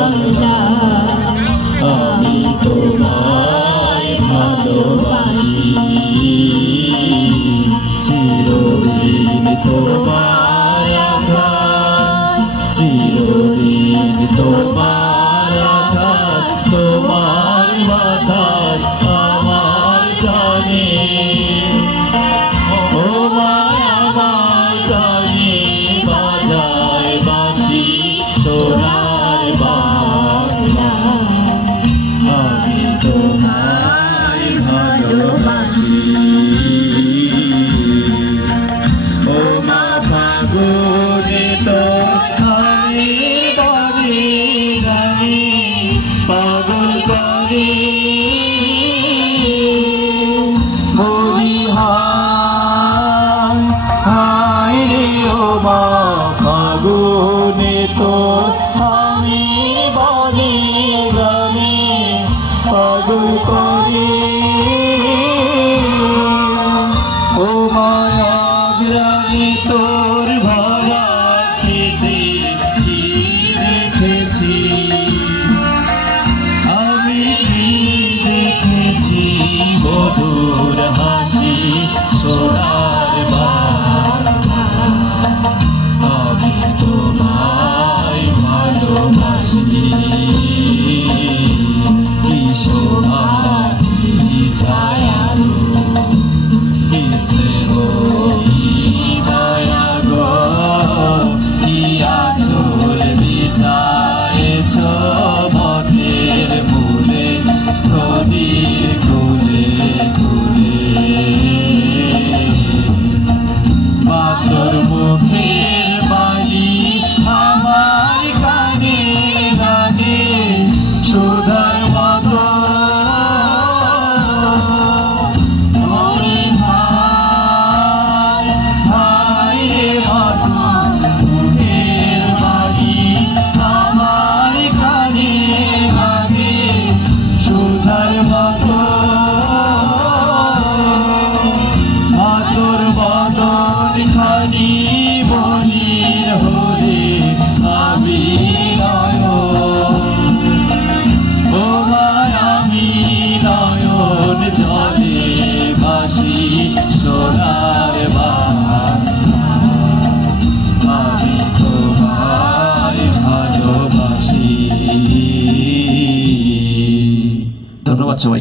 বাংলা আমি তোমায় ভালোবাসি চিরদিন তোমার আকাশ চিরদিন তোমার আকাশ তোমার বাতাস আমার প্রাণে ও মায়া আমার প্রাণে বাজায় বাঁশি সোনার বাংলা আমি তোমায় ভালোবাসি ও মা ফাগুনে তোর আমি বলি গানে পাগল করে বলি হায় রে ও মা ফাগুনে তোর আমি বলি গানে পাগল করে ও মায়া গ্রামে তোর ভরা খেতে কি দেখেছি আমি কি দেখেছি মধুর হাসি সোনার বাংলা আমি তোমায় ভালোবাসি কি শোভা কি ছায়া কি স্নেহ কি মায়া গো কি আঁচল বিছায়েছ বটের মূলে নদীর কূলে কূলে মা তোর মুখের বাণী আমার গানে গানে সুধার মতো বলির হরে আমি নয়ন ও মায় আমি নয়ন জলে ভাসি সোনার বাংলা আমি তোমায় ভালোবাসি। ধন্যবাদ সবাই।